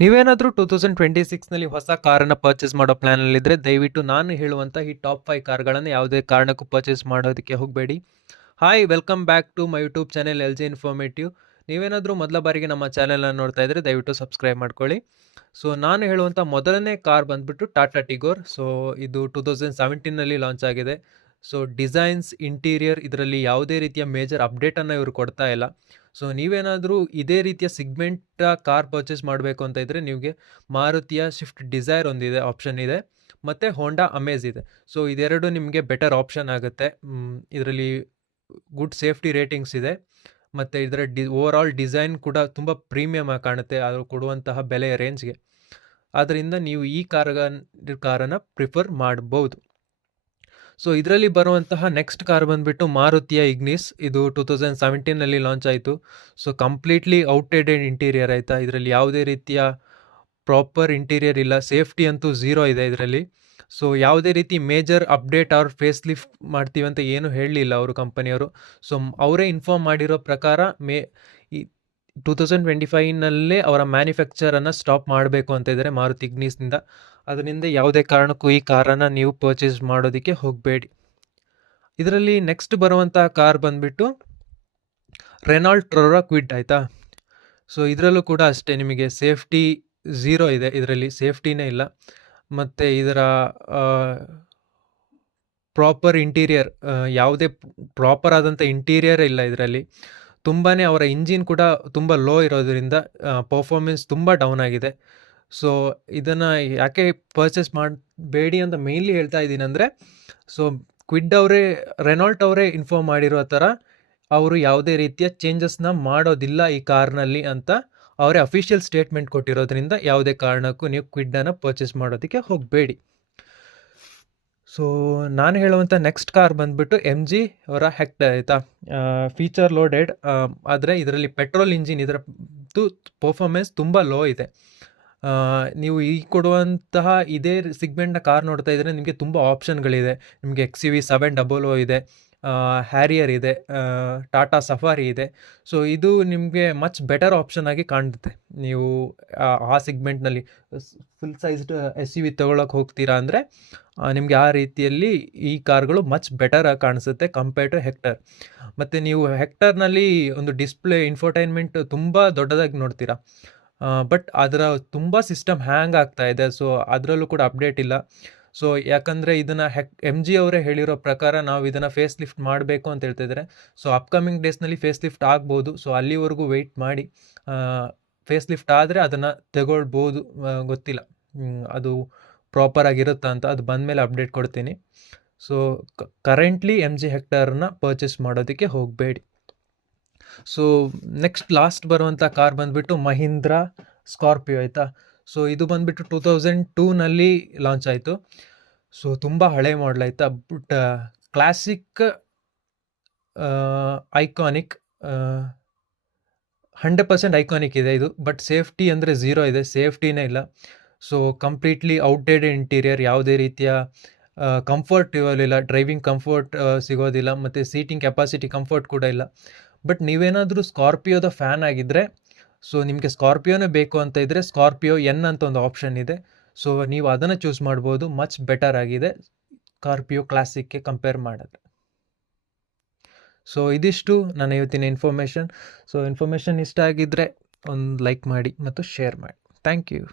ನೀವೇನಾದರೂ 2026ನಲ್ಲಿ ಹೊಸ ಕಾರನ್ನು ಪರ್ಚೇಸ್ ಮಾಡೋ ಪ್ಲ್ಯಾನಲ್ಲಿದ್ದರೆ ದಯವಿಟ್ಟು ನಾನು ಹೇಳುವಂಥ ಈ ಟಾಪ್ 5 ಕಾರ್ಗಳನ್ನು ಯಾವುದೇ ಕಾರಣಕ್ಕೂ ಪರ್ಚೇಸ್ ಮಾಡೋದಕ್ಕೆ ಹೋಗಬೇಡಿ. Hi, welcome back to my YouTube channel LG informative. ನೀವೇನಾದರೂ ಮೊದಲ ಬಾರಿಗೆ ನಮ್ಮ ಚಾನೆಲನ್ನು ನೋಡ್ತಾ ಇದ್ದರೆ ದಯವಿಟ್ಟು ಸಬ್ಸ್ಕ್ರೈಬ್ ಮಾಡ್ಕೊಳ್ಳಿ. ಸೊ ನಾನು ಹೇಳುವಂಥ ಮೊದಲನೇ ಕಾರ್ ಬಂದುಬಿಟ್ಟು ಟಾಟಾ ಟಿಗೋರ್. ಸೊ ಇದು 2017ನಲ್ಲಿ ಲಾಂಚ್ ಆಗಿದೆ. ಸೊ ಡಿಸೈನ್ಸ್, ಇಂಟೀರಿಯರ್ ಇದರಲ್ಲಿ ಯಾವುದೇ ರೀತಿಯ ಮೇಜರ್ ಅಪ್ಡೇಟನ್ನು ಇವರು ಕೊಡ್ತಾ ಇಲ್ಲ. ಸೊ ನೀವೇನಾದರೂ ಇದೇ ರೀತಿಯ ಸಿಗ್ಮೆಂಟ್ ಕಾರ್ ಪರ್ಚೇಸ್ ಮಾಡಬೇಕು ಅಂತ ಇದ್ದರೆ ನಿಮಗೆ ಮಾರುತಿಯ ಸ್ವಿಫ್ಟ್ ಡಿಸೈರ್ ಒಂದಿದೆ, ಆಪ್ಷನ್ ಇದೆ, ಮತ್ತು ಹೋಂಡಾ ಅಮೇಜ್ ಇದೆ. ಸೊ ಇದೆರಡು ನಿಮಗೆ ಬೆಟರ್ ಆಪ್ಷನ್ ಆಗುತ್ತೆ. ಇದರಲ್ಲಿ ಗುಡ್ ಸೇಫ್ಟಿ ರೇಟಿಂಗ್ಸ್ ಇದೆ, ಮತ್ತು ಇದರ ಓವರ್ ಆಲ್ ಡಿಸೈನ್ ಕೂಡ ತುಂಬ ಪ್ರೀಮಿಯಮ್ ಆಗಿ ಕಾಣುತ್ತೆ ಅದು ಕೊಡುವಂತಹ ಬೆಲೆಯ ರೇಂಜ್ಗೆ. ಆದ್ದರಿಂದ ನೀವು ಈ ಕಾರನ್ನು ಪ್ರಿಫರ್ ಮಾಡ್ಬೋದು. ಸೊ ಇದರಲ್ಲಿ ಬರುವಂತಹ ನೆಕ್ಸ್ಟ್ ಕಾರ್ ಬಂದುಬಿಟ್ಟು ಮಾರುತಿಯ ಇಗ್ನಿಸ್. ಇದು 2017ನಲ್ಲಿ ಲಾಂಚ್ ಆಯಿತು. ಸೊ ಕಂಪ್ಲೀಟ್ಲಿ ಔಟ್ಡೇಟೆಡ್ ಇಂಟೀರಿಯರ್ ಆಯಿತಾ. ಇದರಲ್ಲಿ ಯಾವುದೇ ರೀತಿಯ ಪ್ರಾಪರ್ ಇಂಟೀರಿಯರ್ ಇಲ್ಲ, ಸೇಫ್ಟಿ ಅಂತೂ ಝೀರೋ ಇದೆ ಇದರಲ್ಲಿ. ಸೊ ಯಾವುದೇ ರೀತಿ ಮೇಜರ್ ಅಪ್ಡೇಟ್ ಅವ್ರು ಫೇಸ್ ಲಿಫ್ಟ್ ಮಾಡ್ತೀವಿ ಅಂತ ಏನು ಹೇಳಲಿಲ್ಲ ಅವರು ಕಂಪನಿಯವರು. ಸೊ ಅವರೇ ಇನ್ಫಾರ್ಮ್ ಮಾಡಿರೋ ಪ್ರಕಾರ ಈ 2025ನಲ್ಲೇ ಅವರ ಮ್ಯಾನುಫ್ಯಾಕ್ಚರನ್ನು ಸ್ಟಾಪ್ ಮಾಡಬೇಕು ಅಂತ ಇದ್ದಾರೆ ಮಾರುತಿ ಇಗ್ನಿಸ್ನಿಂದ. ಅದರಿಂದ ಯಾವುದೇ ಕಾರಣಕ್ಕೂ ಈ ಕಾರನ್ನು ನೀವು ಪರ್ಚೇಸ್ ಮಾಡೋದಕ್ಕೆ ಹೋಗಬೇಡಿ. ಇದರಲ್ಲಿ ನೆಕ್ಸ್ಟ್ ಬರುವಂಥ ಕಾರ್ ಬಂದುಬಿಟ್ಟು ರೆನಾಲ್ಟ್ ಟ್ರೋರಾ ಕ್ವಿಡ್ ಆಯಿತಾ. ಸೊ ಇದರಲ್ಲೂ ಕೂಡ ಅಷ್ಟೇ, ನಿಮಗೆ ಸೇಫ್ಟಿ ಝೀರೋ ಇದೆ, ಇದರಲ್ಲಿ ಸೇಫ್ಟಿನೇ ಇಲ್ಲ. ಮತ್ತು ಇದರ ಪ್ರಾಪರ್ ಇಂಟೀರಿಯರ್, ಯಾವುದೇ ಪ್ರಾಪರ್ ಆದಂಥ ಇಂಟೀರಿಯರ್ ಇಲ್ಲ ಇದರಲ್ಲಿ. ತುಂಬಾ ಅವರ ಇಂಜಿನ್ ಕೂಡ ತುಂಬ ಲೋ ಇರೋದರಿಂದ ಪರ್ಫಾರ್ಮೆನ್ಸ್ ತುಂಬ ಡೌನ್ ಆಗಿದೆ. ಸೊ ಇದನ್ನು ಯಾಕೆ ಪರ್ಚೇಸ್ ಮಾಡಬೇಡಿ ಅಂತ ಮೇನ್ಲಿ ಹೇಳ್ತಾ ಇದ್ದೀನಿ ಅಂದರೆ, ಸೊ ಕ್ವಿಡ್ ಅವರೇ, ರೆನಾಲ್ಟ್ ಅವರೇ ಇನ್ಫಾರ್ಮ್ ಮಾಡಿರೋ ಥರ ಅವರು ಯಾವುದೇ ರೀತಿಯ ಚೇಂಜಸ್ನ ಮಾಡೋದಿಲ್ಲ ಈ ಕಾರ್ನಲ್ಲಿ ಅಂತ ಅವರೇ ಅಫಿಷಿಯಲ್ ಸ್ಟೇಟ್ಮೆಂಟ್ ಕೊಟ್ಟಿರೋದ್ರಿಂದ ಯಾವುದೇ ಕಾರಣಕ್ಕೂ ನೀವು ಕ್ವಿಡ್ಡನ್ನು ಪರ್ಚೇಸ್ ಮಾಡೋದಕ್ಕೆ ಹೋಗಬೇಡಿ. ಸೊ ನಾನು ಹೇಳುವಂಥ ನೆಕ್ಸ್ಟ್ ಕಾರ್ ಬಂದುಬಿಟ್ಟು MG ಅವರ ಹೆಕ್ಟರ್ ಆಯಿತಾ. ಫೀಚರ್ ಲೋಡೆಡ್, ಆದರೆ ಇದರಲ್ಲಿ ಪೆಟ್ರೋಲ್ ಇಂಜಿನ್, ಇದರದ್ದು ಪರ್ಫಾರ್ಮೆನ್ಸ್ ತುಂಬ ಲೋ ಇದೆ. ನೀವು ಈ ಕೊಡುವಂತಹ ಇದೇ ಸಿಗ್ಮೆಂಟ್ನ ಕಾರ್ ನೋಡ್ತಾ ಇದ್ದರೆ ನಿಮಗೆ ತುಂಬ ಆಪ್ಷನ್ಗಳಿದೆ. ನಿಮಗೆ XUV 700 ಇದೆ, ಹ್ಯಾರಿಯರ್ ಇದೆ, ಟಾಟಾ ಸಫಾರಿ ಇದೆ. ಸೊ ಇದು ನಿಮಗೆ ಮಚ್ ಬೆಟರ್ ಆಪ್ಷನ್ ಆಗಿ ಕಾಣುತ್ತೆ. ನೀವು ಆ ಸಿಗ್ಮೆಂಟ್ನಲ್ಲಿ ಫುಲ್ ಸೈಜ್ಡ್ SUV ತೊಗೊಳಕ್ಕೆ ಹೋಗ್ತೀರಾ ಅಂದರೆ ನಿಮಗೆ ಆ ರೀತಿಯಲ್ಲಿ ಈ ಕಾರ್ಗಳು ಮಚ್ ಬೆಟರ್ ಆಗಿ ಕಾಣಿಸುತ್ತೆ ಕಂಪೇರ್ಡ್ ಟು ಹೆಕ್ಟರ್. ಮತ್ತು ನೀವು ಹೆಕ್ಟರ್ನಲ್ಲಿ ಒಂದು ಡಿಸ್ಪ್ಲೇ, ಇನ್ಫೋಟೈನ್ಮೆಂಟ್ ತುಂಬ ದೊಡ್ಡದಾಗಿ ನೋಡ್ತೀರಾ, ಬಟ್ ಅದರ ತುಂಬ ಸಿಸ್ಟಮ್ ಹ್ಯಾಂಗ್ ಆಗ್ತಾ ಇದೆ. ಸೊ ಅದರಲ್ಲೂ ಕೂಡ ಅಪ್ಡೇಟ್ ಇಲ್ಲ. ಸೊ ಯಾಕಂದರೆ ಇದನ್ನು MG ಅವರೇ ಹೇಳಿರೋ ಪ್ರಕಾರ ನಾವು ಇದನ್ನು ಫೇಸ್ ಲಿಫ್ಟ್ ಮಾಡಬೇಕು ಅಂತ ಹೇಳ್ತಿದ್ದಾರೆ. ಸೊ ಅಪ್ಕಮಿಂಗ್ ಡೇಸ್ನಲ್ಲಿ ಫೇಸ್ ಲಿಫ್ಟ್ ಆಗ್ಬೋದು. ಸೊ ಅಲ್ಲಿವರೆಗೂ ವೆಯ್ಟ್ ಮಾಡಿ, ಫೇಸ್ ಲಿಫ್ಟ್ ಆದರೆ ಅದನ್ನು ತಗೊಳ್ಬೋದು, ಗೊತ್ತಿಲ್ಲ ಅದು ಪ್ರಾಪರ್ ಆಗಿರುತ್ತಾ ಅಂತ. ಅದು ಬಂದಮೇಲೆ ಅಪ್ಡೇಟ್ ಕೊಡ್ತೀನಿ. ಸೊ ಕರೆಂಟ್ಲಿ MG ಹೆಕ್ಟರ್ನ ಪರ್ಚೇಸ್ ಮಾಡೋದಕ್ಕೆ ಹೋಗಬೇಡಿ. ಸೊ ನೆಕ್ಸ್ಟ್ ಲಾಸ್ಟ್ ಬರುವಂಥ ಕಾರ್ ಬಂದುಬಿಟ್ಟು ಮಹೀಂದ್ರ ಸ್ಕಾರ್ಪಿಯೋ ಆಯಿತಾ. ಸೊ ಇದು ಬಂದುಬಿಟ್ಟು 2002ನಲ್ಲಿ ಲಾಂಚ್ ಆಯಿತು. ಸೊ ತುಂಬ ಹಳೆ ಮಾಡಲ್ ಆಯಿತಾ, ಬಟ್ ಕ್ಲಾಸಿಕ್, ಐಕಾನಿಕ್, 100% ಐಕಾನಿಕ್ ಇದೆ ಇದು. ಬಟ್ ಸೇಫ್ಟಿ ಅಂದರೆ ಝೀರೋ ಇದೆ, ಸೇಫ್ಟಿನೇ ಇಲ್ಲ. ಸೊ ಕಂಪ್ಲೀಟ್ಲಿ ಔಟ್ಡೇಟೆಡ್ ಇಂಟೀರಿಯರ್, ಯಾವುದೇ ರೀತಿಯ ಕಂಫರ್ಟ್ ಇರೋದಿಲ್ಲ, ಡ್ರೈವಿಂಗ್ ಕಂಫರ್ಟ್ ಸಿಗೋದಿಲ್ಲ, ಮತ್ತು ಸೀಟಿಂಗ್ ಕೆಪಾಸಿಟಿ ಕಂಫರ್ಟ್ ಕೂಡ ಇಲ್ಲ. ಬಟ್ ನೀವೇನಾದರೂ ಸ್ಕಾರ್ಪಿಯೋದ ಫ್ಯಾನ್ ಆಗಿದ್ದರೆ, ಸೊ ನಿಮಗೆ ಸ್ಕಾರ್ಪಿಯೋನೇ ಬೇಕು ಅಂತ ಇದ್ದರೆ ಸ್ಕಾರ್ಪಿಯೋ N ಅಂತ ಒಂದು ಆಪ್ಷನ್ ಇದೆ. ಸೊ ನೀವು ಅದನ್ನು ಚೂಸ್ ಮಾಡ್ಬೋದು, ಮಚ್ ಬೆಟರ್ ಆಗಿದೆ ಸ್ಕಾರ್ಪಿಯೋ ಕ್ಲಾಸಿಕ್ಗೆ ಕಂಪೇರ್ ಮಾಡಿದ್ರೆ. ಸೊ ಇದಿಷ್ಟು ನನ್ನ ಇವತ್ತಿನ ಇನ್ಫಾರ್ಮೇಷನ್. ಸೊ ಇನ್ಫಾರ್ಮೇಷನ್ ಇಷ್ಟ ಆಗಿದ್ದರೆ ಒಂದು ಲೈಕ್ ಮಾಡಿ ಮತ್ತು ಶೇರ್ ಮಾಡಿ. Thank you.